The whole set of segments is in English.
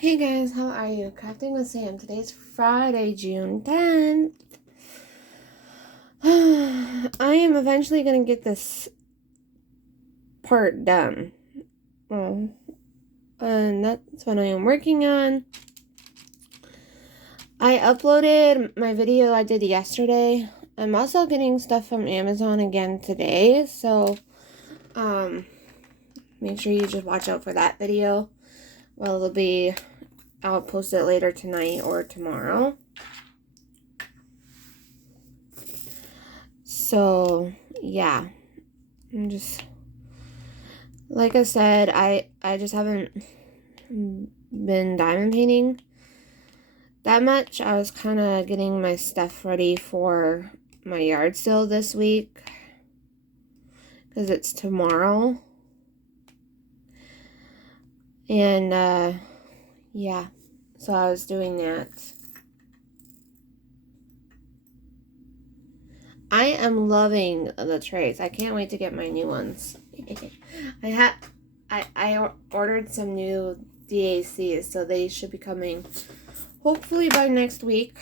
Hey guys, how are you? Crafting with Sam. Today's Friday, June 10th. I am eventually going to get this part done. Well, and that's what I am working on. I uploaded my video I did yesterday. I'm also getting stuff from Amazon again today, so make sure you just watch out for that video. Well, I'll post it later tonight or tomorrow. So, yeah. I'm just, like I said, I just haven't been diamond painting that much. I was kind of getting my stuff ready for my yard sale this week because it's tomorrow. And, yeah, so I was doing that. I am loving the trays. I can't wait to get my new ones. I ordered some new DACs, so they should be coming hopefully by next week.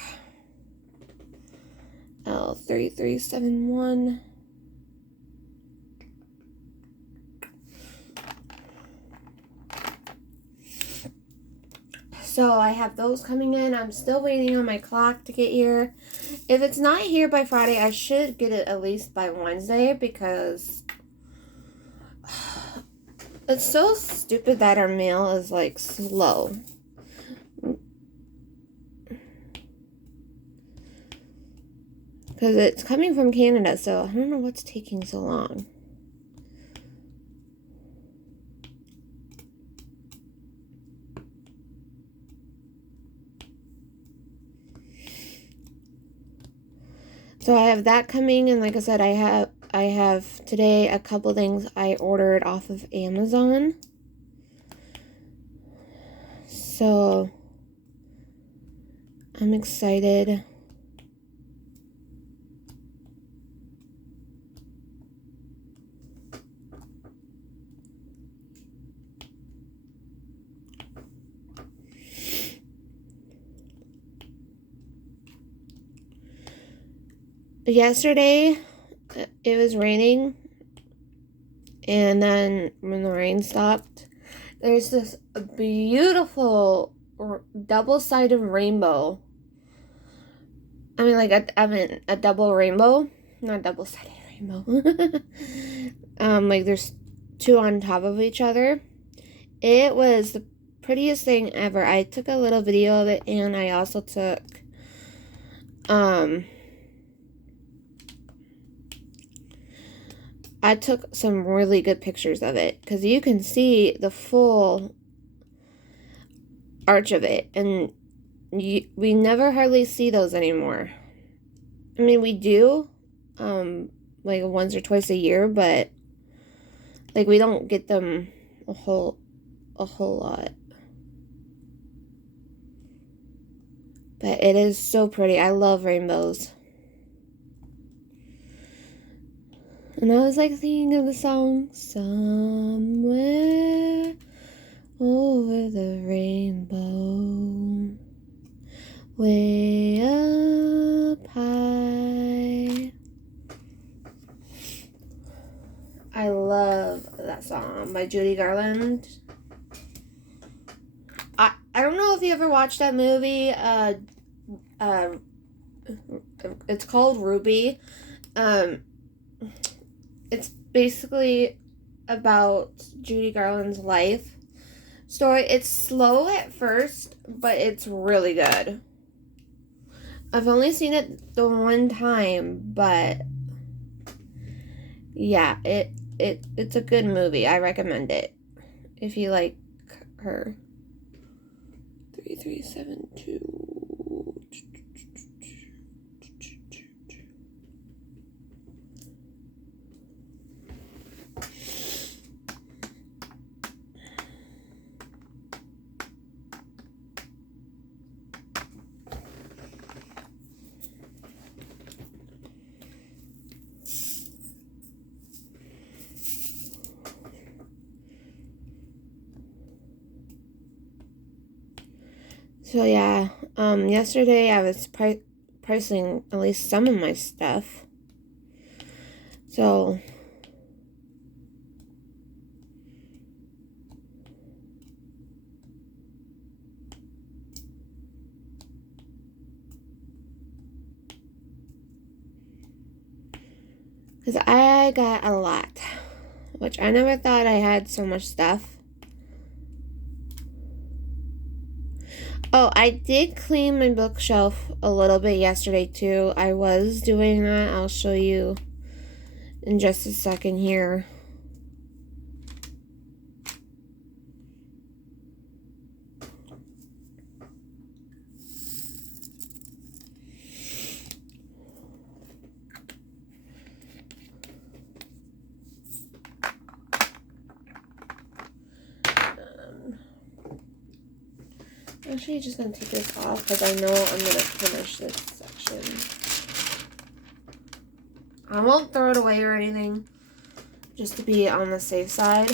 L3371. So I have those coming in. I'm still waiting on my clock to get here. If it's not here by Friday, I should get it at least by Wednesday because it's so stupid that our mail is like slow. Because it's coming from Canada, so I don't know what's taking so long. So I have that coming, and like I said, I have today a couple things I ordered off of Amazon. So I'm excited. Yesterday, it was raining, and then when the rain stopped, there's this beautiful double-sided rainbow. I mean, like a double rainbow, not double-sided rainbow. Like there's two on top of each other. It was the prettiest thing ever. I took a little video of it, and I also took I took some really good pictures of it because you can see the full arch of it, and we never hardly see those anymore. I mean, we do, like once or twice a year, but like we don't get them a whole lot. But it is so pretty. I love rainbows. And I was like thinking of the song, Somewhere Over the Rainbow, Way Up High. I love that song by Judy Garland. I don't know if you ever watched that movie. It's called Ruby. It's basically about Judy Garland's life story. It's slow at first, but it's really good. I've only seen it the one time, but yeah, it's a good movie. I recommend it if you like her. 3372. So yeah, yesterday I was pricing at least some of my stuff. So because I got a lot, which I never thought I had so much stuff. Oh, I did clean my bookshelf a little bit yesterday too. I was doing that. I'll show you in just a second here. Actually, just gonna take this off because I know I'm gonna finish this section. I won't throw it away or anything, just to be on the safe side.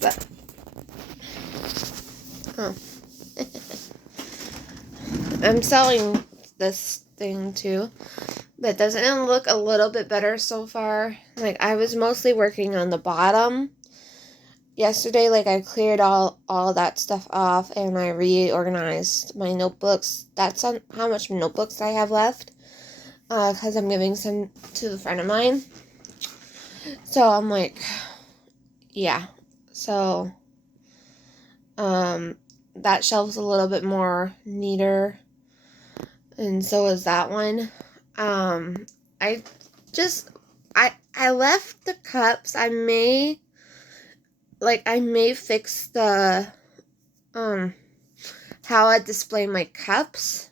But I'm selling this thing too, but doesn't it look a little bit better so far? Like, I was mostly working on the bottom yesterday. Like, I cleared all that stuff off and I reorganized my notebooks. That's on how much notebooks I have left, because I'm giving some to a friend of mine. So I'm like, yeah. So that shelf's a little bit more neater, and so is that one. I just I left the cups. I may fix the how I display my cups.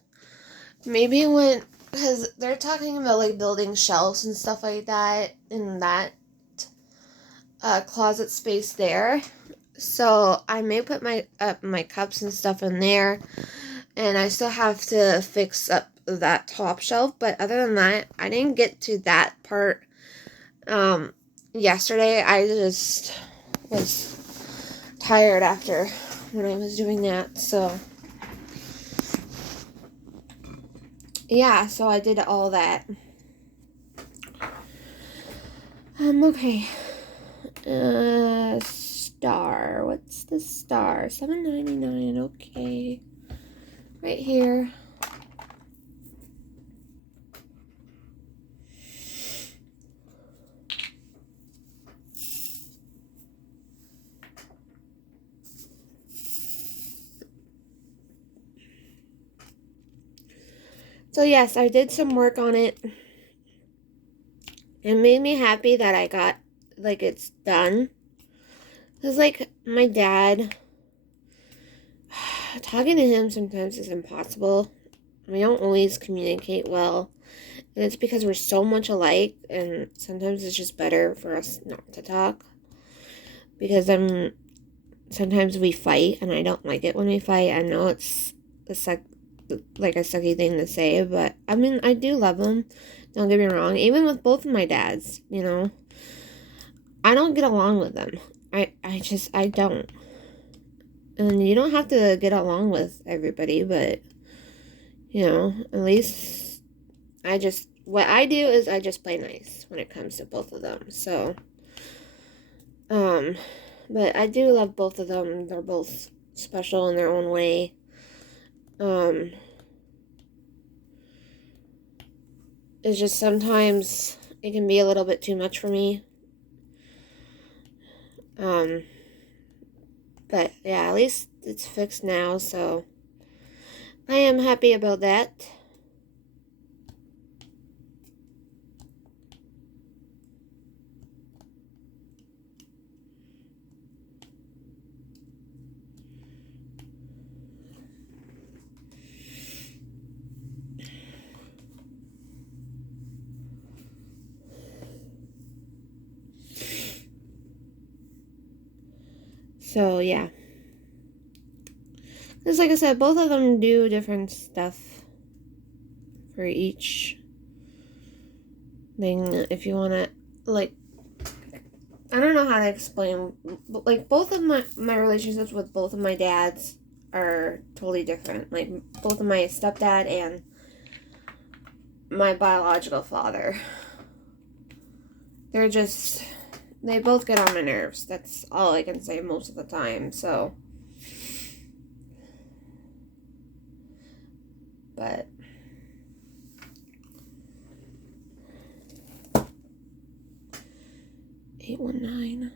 Maybe when, because they're talking about like building shelves and stuff like that in that closet space there. So I may put my cups and stuff in there, and I still have to fix up that top shelf. But other than that, I didn't get to that part yesterday. I just was tired after when I was doing that. So yeah, so I did all that. Okay. Star. What's the star? $7.99. Okay. Right here. So yes, I did some work on it. It made me happy that I got, like, it's done. Because, like, my dad, talking to him sometimes is impossible. We don't always communicate well. And it's because we're so much alike, and sometimes it's just better for us not to talk. Because sometimes we fight, and I don't like it when we fight. I know it's like a sucky thing to say, but I mean, I do love him. Don't get me wrong. Even with both of my dads, you know, I don't get along with them. I don't. And you don't have to get along with everybody, but, you know, at least what I do is I just play nice when it comes to both of them. So, but I do love both of them. They're both special in their own way. It's just sometimes it can be a little bit too much for me. But yeah, at least it's fixed now, so I am happy about that. So yeah. Because like I said, both of them do different stuff for each thing. If you want to, like, I don't know how to explain, but like both of my relationships with both of my dads are totally different. Like both of my stepdad and my biological father. They're just, they both get on my nerves. That's all I can say most of the time. So, but 819.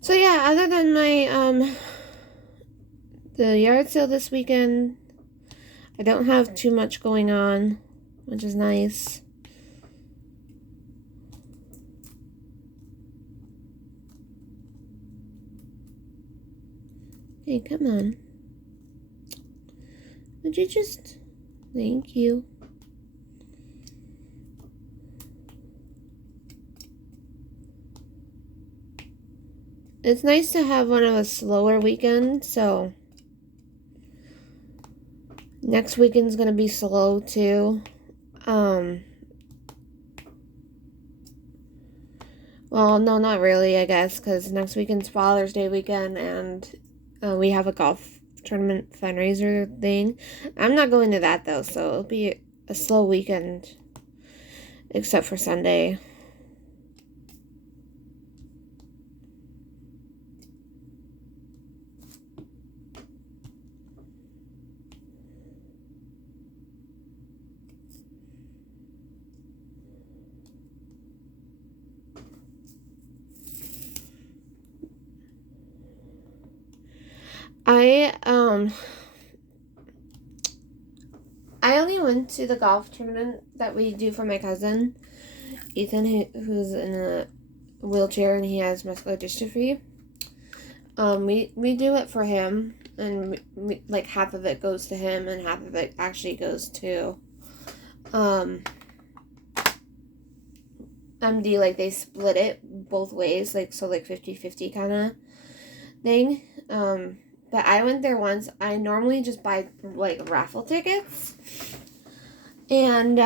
So yeah, other than my the yard sale this weekend, I don't have too much going on, which is nice. Hey, come on. Would you just... Thank you. It's nice to have one of a slower weekend, so next weekend's gonna be slow too. Well, no, not really, I guess, because next weekend's Father's Day weekend, and we have a golf tournament fundraiser thing. I'm not going to that, though, so it'll be a slow weekend, except for Sunday. I only went to the golf tournament that we do for my cousin, Ethan, who's in a wheelchair and he has muscular dystrophy. We do it for him, and like half of it goes to him and half of it actually goes to MD. Like they split it both ways, like so like 50-50 kind of thing. But I went there once. I normally just buy like raffle tickets, and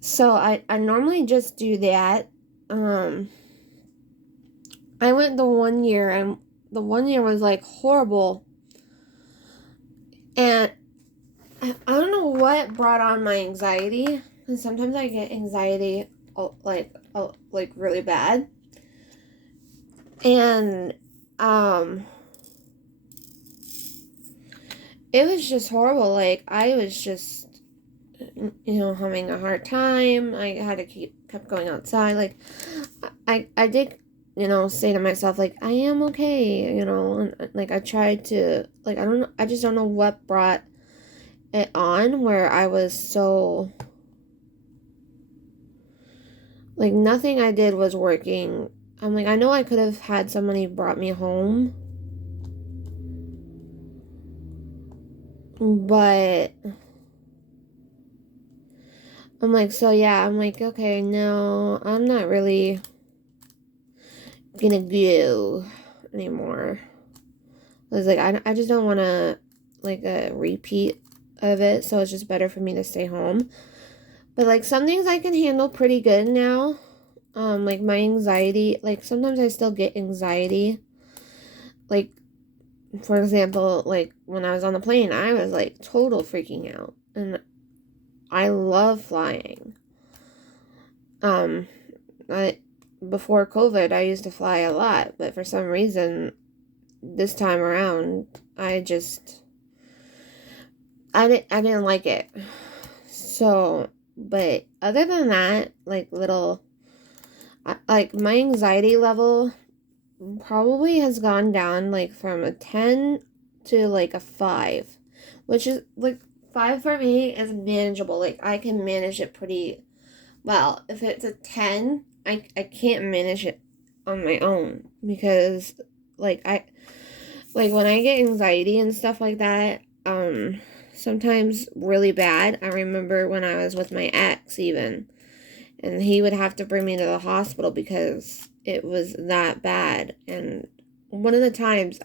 so I normally just do that. I went the one year, and the one year was like horrible, and I don't know what brought on my anxiety. And sometimes I get anxiety like really bad, and it was just horrible. Like I was just having a hard time. I had to kept going outside. Like I did say to myself, like, I am okay, and like I tried to, like, I just don't know what brought it on where I was so, like, nothing I did was working. I'm like, I know I could have had somebody brought me home, but I'm like, so yeah, I'm like, okay, no, I'm not really gonna go anymore. I was like, I just don't want to, like, a repeat of it, so it's just better for me to stay home. But, like, some things I can handle pretty good now. Like, my anxiety, like, sometimes I still get anxiety. Like, for example, like, when I was on the plane, I was, like, total freaking out. And I love flying. I, before COVID, I used to fly a lot, but for some reason, this time around, I didn't like it. So, but other than that, like, like, my anxiety level probably has gone down, like, from a 10 to, like, a 5, which is, like, 5 for me is manageable. Like, I can manage it pretty well. If it's a 10, I can't manage it on my own, because, like, when I get anxiety and stuff like that, sometimes really bad. I remember when I was with my ex, even, and he would have to bring me to the hospital because it was that bad. And one of the times,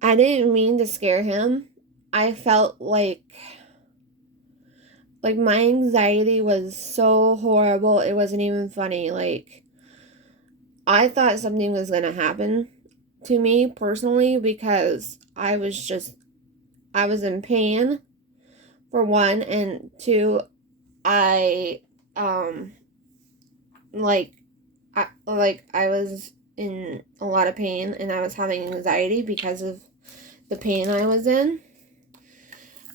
I didn't mean to scare him. I felt like my anxiety was so horrible, it wasn't even funny. Like, I thought something was gonna happen to me personally, because I was in pain, for one, and two, I like I was in a lot of pain, and I was having anxiety because of the pain I was in,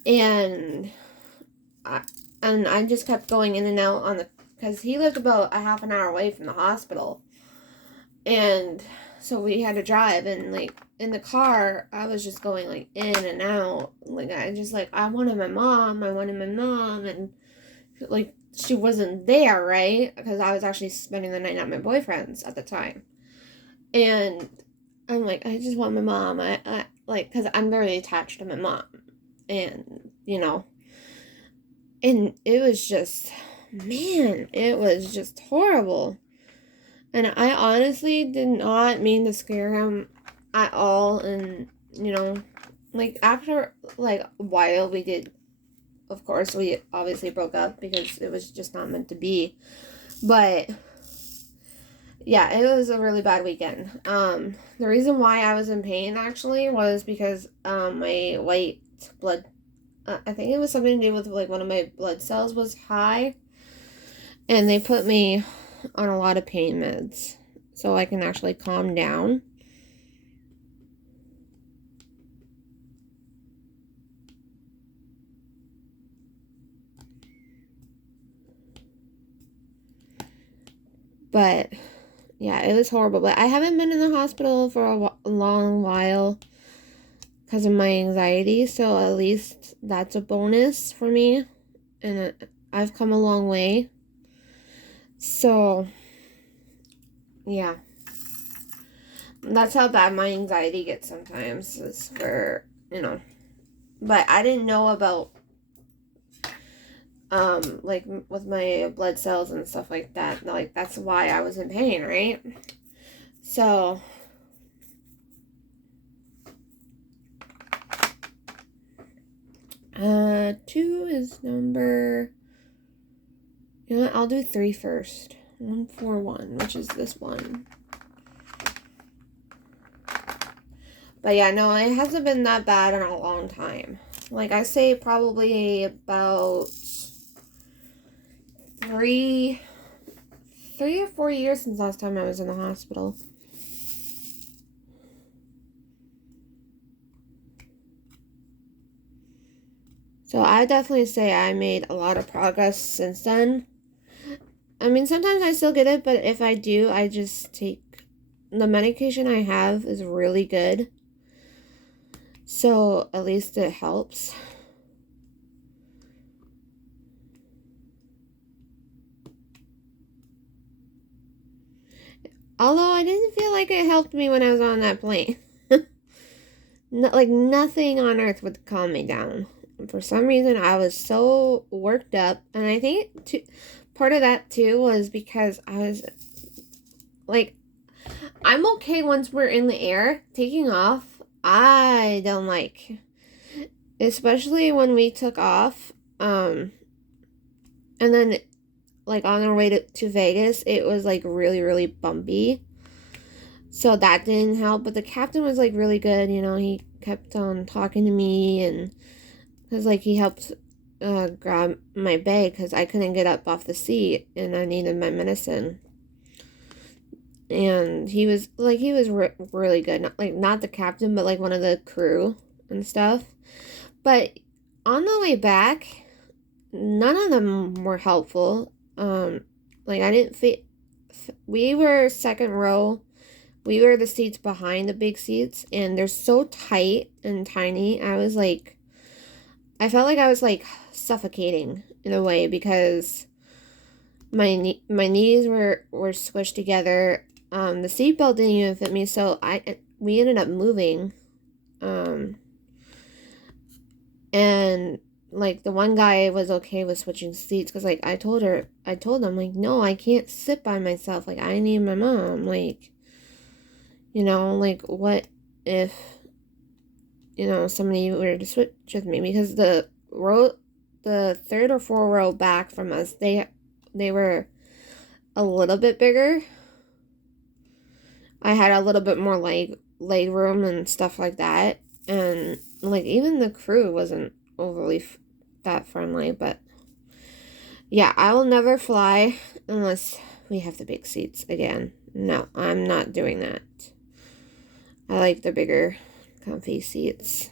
and I just kept going in and out because he lived about a half an hour away from the hospital, and so we had to drive, and, like, in the car, I was just going, like, in and out. Like, I wanted my mom, and, like, she wasn't there, right? Because I was actually spending the night at my boyfriend's at the time. And I'm like, I just want my mom. I like, because I'm very attached to my mom. And, and it was just, man, it was just horrible. And I honestly did not mean to scare him at all. And, like, after, like, a while, we did, of course, we obviously broke up because it was just not meant to be. But, yeah, it was a really bad weekend. The reason why I was in pain, actually, was because my white blood, I think it was something to do with, like, one of my blood cells was high. And they put me on a lot of pain meds so I can actually calm down. But, yeah, it was horrible. But I haven't been in the hospital for a long while because of my anxiety. So at least that's a bonus for me. And I've come a long way. So, yeah. That's how bad my anxiety gets sometimes. Is where, But I didn't know about, like, with my blood cells and stuff like that. Like, that's why I was in pain, right? So, 2 is number, you know what, I'll do 3 first. 141, which is this one. But yeah, no, it hasn't been that bad in a long time. Like, I say probably about 3 or 4 years since last time I was in the hospital. So I definitely say I made a lot of progress since then. I mean, sometimes I still get it, but if I do, I just take the medication I have is really good. So at least it helps. Although I didn't feel like it helped me when I was on that plane. Like nothing on earth would calm me down. For some reason, I was so worked up, and I think part of that too was because I was like, I'm okay once we're in the air. Taking off, I don't like, especially when we took off. And then like on our way to Vegas, it was like really really bumpy. So that didn't help, but the captain was like really good, he kept on talking to me, and because like he helped grab my bag because I couldn't get up off the seat and I needed my medicine. And he was really good, not the captain, but like one of the crew and stuff. But on the way back, none of them were helpful. Like I didn't fit. We were second row. We were the seats behind the big seats, and they're so tight and tiny. I felt like I was like suffocating in a way because my knees were squished together. The seatbelt didn't even fit me, so we ended up moving. And like the one guy was okay with switching seats because like I told him like, no, I can't sit by myself. Like I need my mom. Like, like what if somebody were to switch with me, because the third or fourth row back from us, they were a little bit bigger. I had a little bit more leg room and stuff like that, and like even the crew wasn't overly that friendly. But yeah, I will never fly unless we have the big seats again. No, I'm not doing that. I like the bigger comfy seats.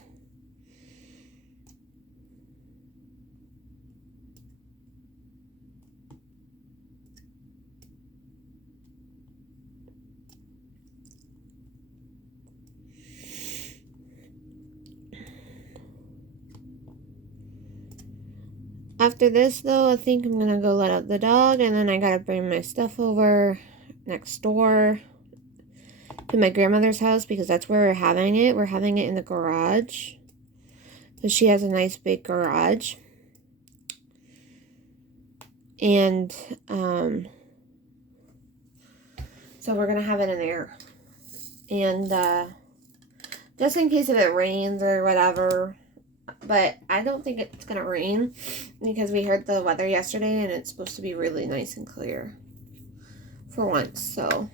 After this, though, I think I'm gonna go let out the dog, and then I gotta bring my stuff over next door to my grandmother's house because that's where we're having it. We're having it in the garage because she has a nice big garage. And so we're gonna have it in there. And just in case if it rains or whatever. But I don't think it's gonna rain because we heard the weather yesterday and it's supposed to be really nice and clear for once. So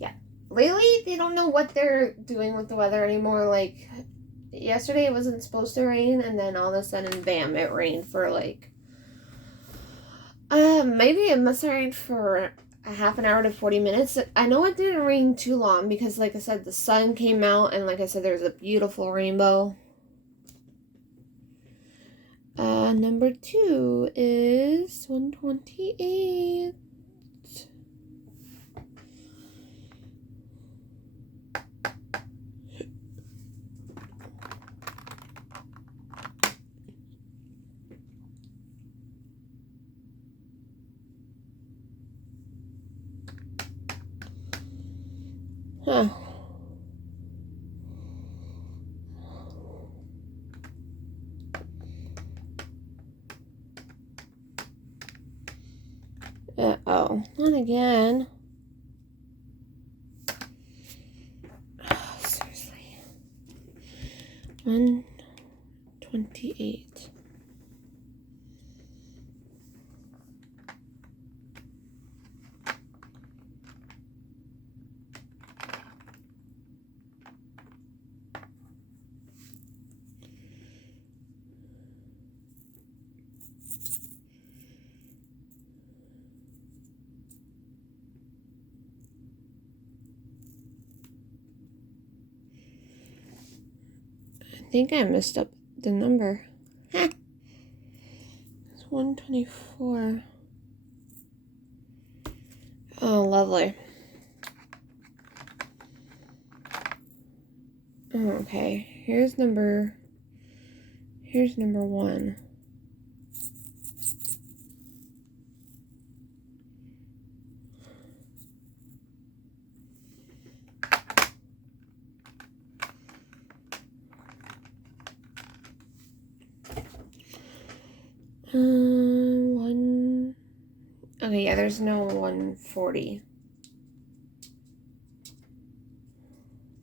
yeah, lately they don't know what they're doing with the weather anymore. Like yesterday it wasn't supposed to rain, and then all of a sudden bam, it rained for like maybe it must have rained for a half an hour to 40 minutes. I know it didn't rain too long because like I said, the sun came out, and like I said, there's a beautiful rainbow. Number 2 is 128. Huh. Uh-oh, not again. Oh, seriously. 128. I think I messed up the number. It's 124. Oh, lovely. Okay, here's number 1. One. Okay, yeah, there's no 140.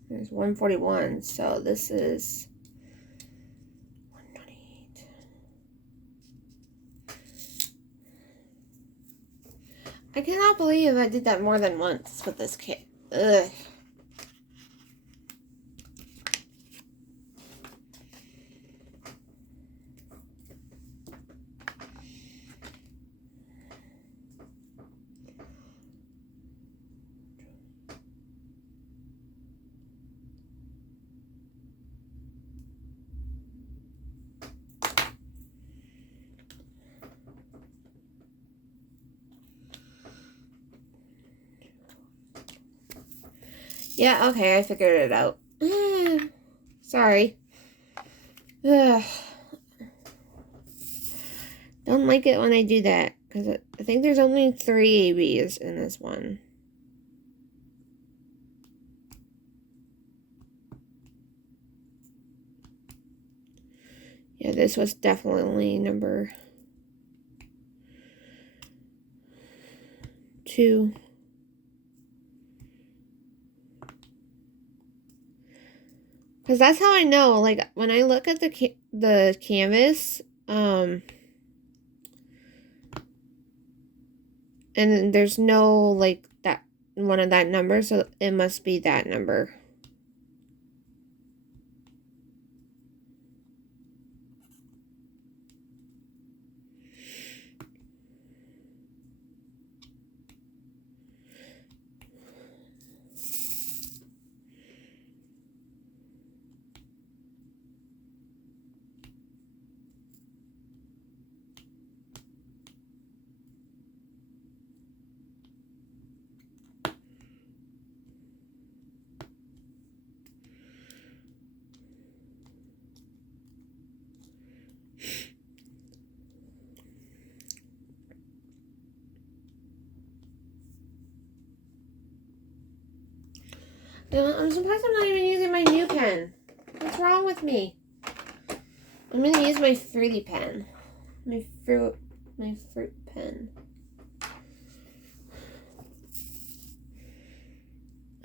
There's 141, so this is 128. I cannot believe I did that more than once with this kit. Ugh. Yeah, okay, I figured it out. Sorry. Ugh. Don't like it when I do that, because I think there's only 3 ABs in this one. Yeah, this was definitely number 2. Because that's how I know, like, when I look at the canvas, and there's no, like, that one of that number, so it must be that number. I'm surprised I'm not even using my new pen. What's wrong with me? I'm gonna use my fruity pen. My fruit pen.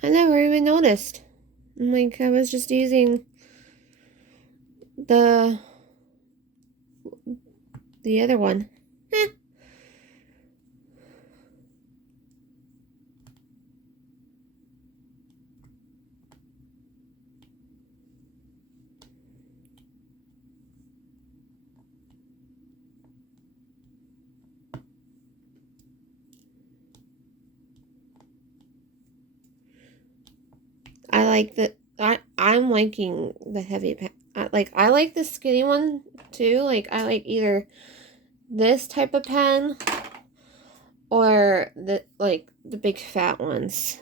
I never even noticed. Like, I was just using the other one. I like I'm liking the heavy pen. I like the skinny one too. Like, I like either this type of pen or the big fat ones.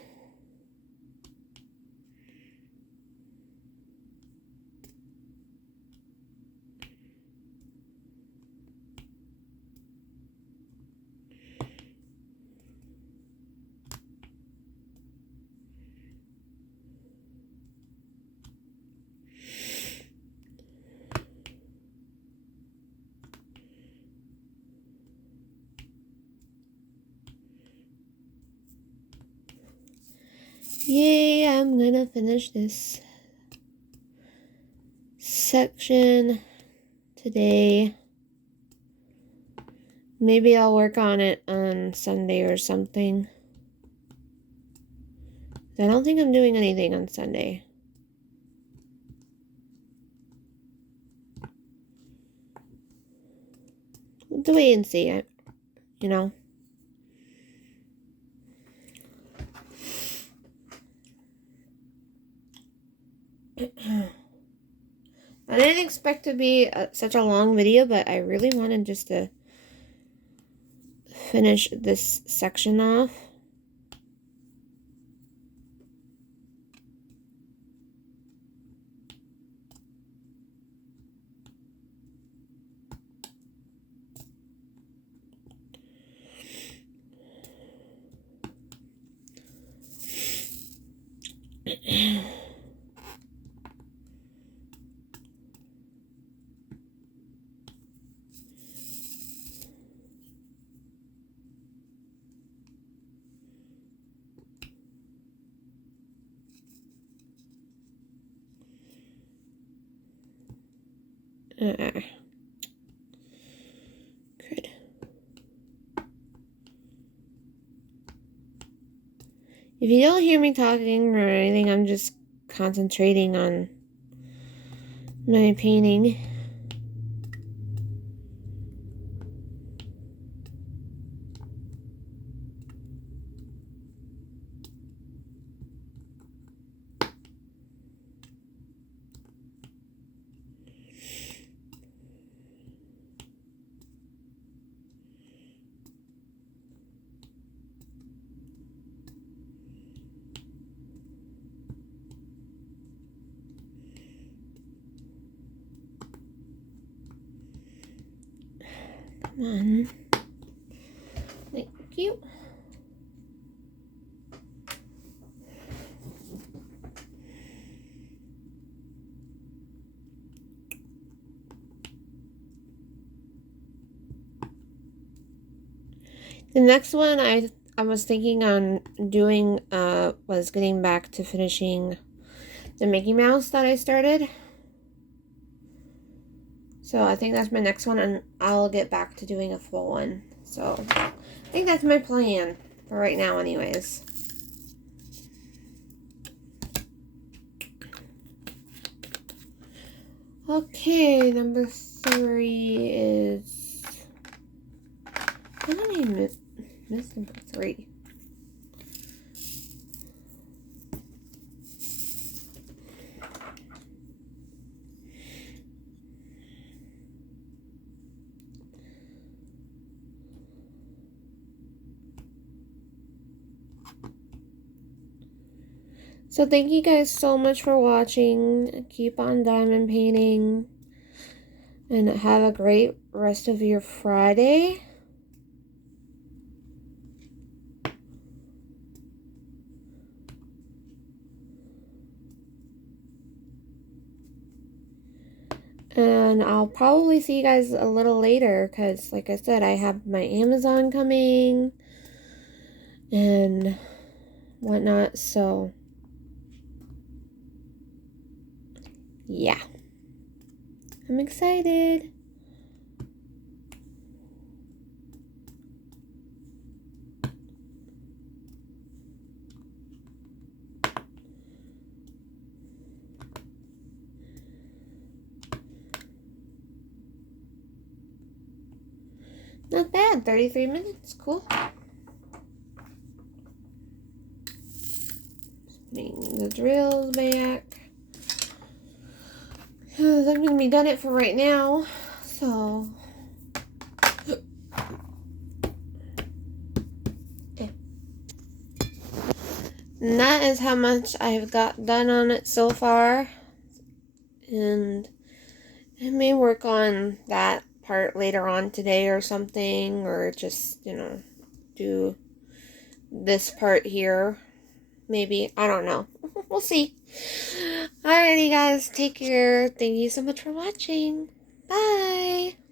Yay, I'm gonna finish this section today. Maybe I'll work on it on Sunday or something. I don't think I'm doing anything on Sunday. We'll have to wait and see it, you know. I didn't expect to be such a long video, but I really wanted just to finish this section off. Good. If you don't hear me talking or anything, I'm just concentrating on my painting. Come on. Thank you. The next one I was thinking on doing was getting back to finishing the Mickey Mouse that I started. So I think that's my next one, and I'll get back to doing a full one. So I think that's my plan for right now anyways. Okay, number 3 is... How did I miss number 3? So thank you guys so much for watching. Keep on diamond painting. And have a great rest of your Friday. And I'll probably see you guys a little later because, like I said, I have my Amazon coming and whatnot. So, yeah. I'm excited. Not bad. 33 minutes. Cool. Putting the drills back. Because I'm going to be done it for right now. So. And that is how much I've got done on it so far. And I may work on that part later on today or something. Or just, do this part here. Maybe. I don't know. We'll see. Alrighty, guys. Take care. Thank you so much for watching. Bye.